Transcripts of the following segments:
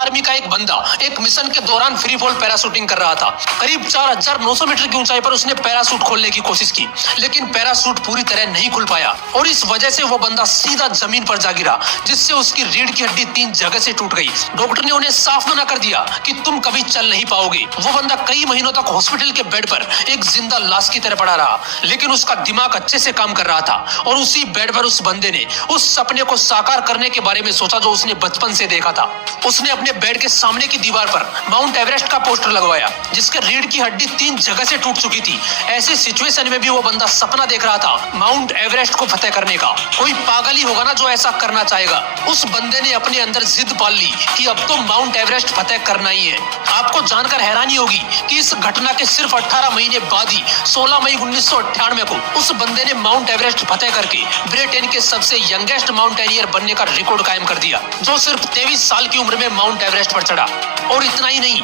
Army का एक बंदा एक मिशन के दौरान फ्री फॉल पैराशूटिंग कर रहा था। करीब 4900 मीटर की ऊंचाई पर उसने पैराशूट खोलने की कोशिश की, लेकिन पैराशूट पूरी तरह नहीं खुल पाया और इस वजह से वो बंदा सीधा जमीन पर जा गिरा, जिससे उसकी रीढ़ की हड्डी 3 जगह से टूट गई। डॉक्टर ने उन्हें साफ मना कर दिया कि तुम कभी चल नहीं पाओगे। वो बंदा कई महीनों तक हॉस्पिटल के बेड पर एक जिंदा लाश की तरह पड़ा रहा, लेकिन उसका दिमाग अच्छे से काम कर रहा था और उसी बेड पर उस बंदे ने उस सपने को साकार करने के बारे में सोचा जो उसने बचपन से देखा था। उसने अपने बेड के सामने की दीवार पर माउंट एवरेस्ट का पोस्टर लगवाया, जिसके रीढ़ की हड्डी 3 जगह से टूट चुकी थी। ऐसे सिचुएशन में भी वो बंदा सपना देख रहा था माउंट एवरेस्ट को फतेह करने का। कोई पागल ही होगा ना जो ऐसा करना चाहेगा। उस बंदे ने अपने अंदर जिद पाल ली कि अब तो माउंट एवरेस्ट फतेह करना ही है। आपको जानकर हैरानी होगी कि इस घटना के सिर्फ 18 महीने बाद ही 16 मई 1998 को उस बंदे ने माउंट एवरेस्ट फतेह करके ब्रिटेन के सबसे यंगेस्ट माउंटेनियर बनने का रिकॉर्ड कायम कर दिया, जो सिर्फ 23 साल की उम्र में माउंट एवरेस्ट पर चढ़ा। और इतना ही नहीं,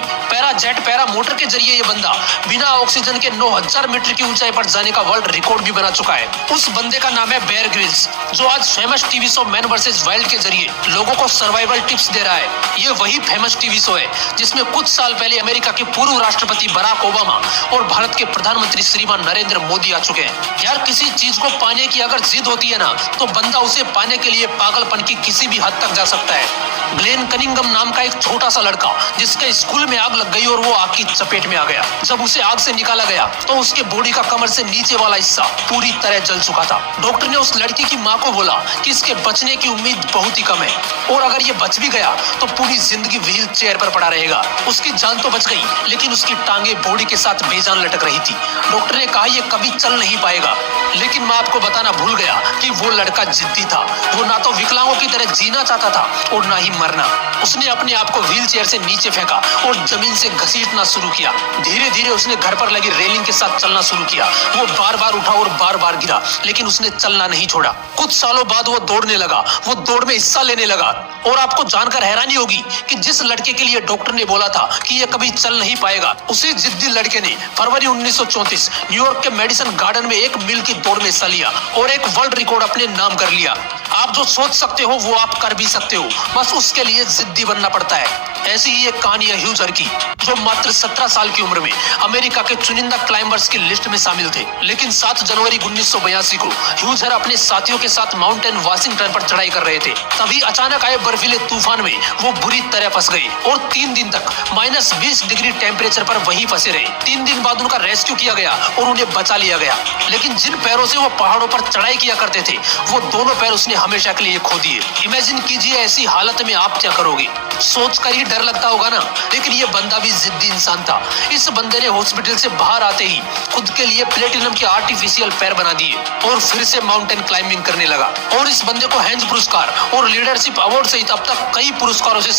पैरा मोटर के जरिए ये बंदा बिना ऑक्सीजन के 9000 मीटर की ऊंचाई पर जाने का वर्ल्ड रिकॉर्ड भी बना चुका है। उस बंदे का नाम है बेयर ग्रिल्स, जो आज famous TV show man versus wild के जरिए लोगों को सर्वाइवल टिप्स दे रहा है। ये वही फेमस टीवी शो है जिसमें कुछ साल पहले अमेरिका के पूर्व राष्ट्रपति बराक ओबामा और भारत के प्रधानमंत्री श्रीमान नरेंद्र मोदी आ चुके हैं। यार, किसी चीज को पाने की अगर जिद होती है ना, तो बंदा उसे पाने के लिए पागलपन की किसी भी हद तक जा सकता है। ग्लेन कनिंगम नाम का एक छोटा सा लड़का, जिसके स्कूल में आग लग गई और वो आग की चपेट में आ गया। जब उसे आग से निकाला गया तो उसके बॉडी का कमर से नीचे वाला हिस्सा पूरी तरह जल चुका था। डॉक्टर ने उस लड़की की माँ को बोला कि इसके बचने की उम्मीद बहुत ही कम है और अगर ये बच भी गया तो पूरी जिंदगी व्हील चेयर पर पड़ा रहेगा। उसकी जान तो बच गई, लेकिन उसकी टांगे बॉडी के साथ बेजान लटक रही थी। डॉक्टर ने कहा ये कभी चल नहीं पाएगा, लेकिन मैं आपको बताना भूल गया कि वो लड़का जिद्दी था। वो ना तो विकलांगों की तरह जीना चाहता था और ना ही मरना। उसने अपने आप को व्हील चेयर से नीचे फेंका और जमीन से घसीटना शुरू किया। धीरे धीरे उसने घर पर लगी रेलिंग के साथ चलना शुरू किया। वो बार बार उठा और बार बार गिरा, लेकिन उसने चलना नहीं छोड़ा। कुछ सालों बाद वो दौड़ने लगा, वो दौड़ में हिस्सा लेने लगा। और आपको जानकर हैरानी होगी कि जिस लड़के के लिए डॉक्टर ने बोला था कि ये कभी चल नहीं पाएगा, उसी जिद्दी लड़के ने फरवरी 1934 न्यूयॉर्क के मेडिसन गार्डन में 1 मील की दौड़ में हिस्सा लिया और एक वर्ल्ड रिकॉर्ड अपने नाम कर लिया। आप जो सोच सकते हो वो आप कर भी सकते हो, बस उसके लिए जिद्दी बनना पड़ता है। ऐसी ही एक कहानी है ह्यूजर की, जो मात्र 17 साल की उम्र में अमेरिका के चुनिंदा क्लाइंबर्स की लिस्ट में शामिल थे। लेकिन 7 जनवरी 1982 को ह्यूजर अपने साथियों के साथ माउंटेन वाशिंगटन पर चढ़ाई कर रहे थे। तभी अचानक आए बर्फीले तूफान में वो बुरी तरह फंस गए और 3 दिन तक -20 डिग्री टेम्परेचर पर वहीं फंसे रहे। 3 दिन बाद उनका रेस्क्यू किया गया और उन्हें बचा लिया गया। लेकिन जिन पैरों से वो पहाड़ों पर चढ़ाई किया करते थे, वो दोनों पैर उसने हमेशा के लिए खो दिए। इमेजिन कीजिए ऐसी हालत में आप क्या करोगे। सोचकर ही डर लगता होगा ना, लेकिन ये बंदा भी जिद्दी इंसान था। इस बंदे ने हॉस्पिटल से बाहर आते ही खुद के लिए प्लेटिनम के आर्टिफिशियल पैर बना दिए और फिर से माउंटेन क्लाइंबिंग करने लगा। और इस बंदे को हेंज पुरस्कार और लीडरशिप अवार्ड सहित अब तक कई पुरस्कारों से